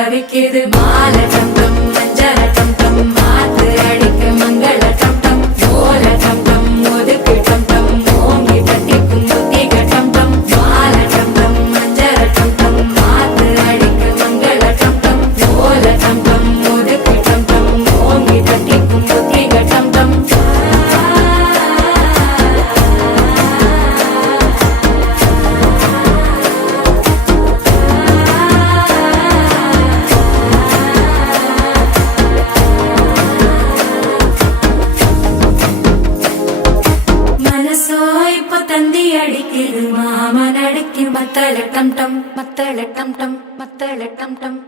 தவிக்குது மால டம் டம் மஞ்சள டம் டம் மாத்து அடிக்க மங்கள டம் டம் ஓல டம் டம் ஒதுக்கு டம் டம் ஓங்கி தட்டிக்கும் புத்திக டம் டம் மால டம் டம் மஞ்சள டம் டம் மாத்து அடிக்க மங்கள டம் டம் ஓல டம் டம் ஒதுக்கு டம் டம் ஓங்கி தட்டிக்கும் புத்திக டம் டம் தந்தி அடிக்குது மாமன் அடிக்கு மத்தள டம் டம் மத்தள டம் டம் மத்தள டம் டம்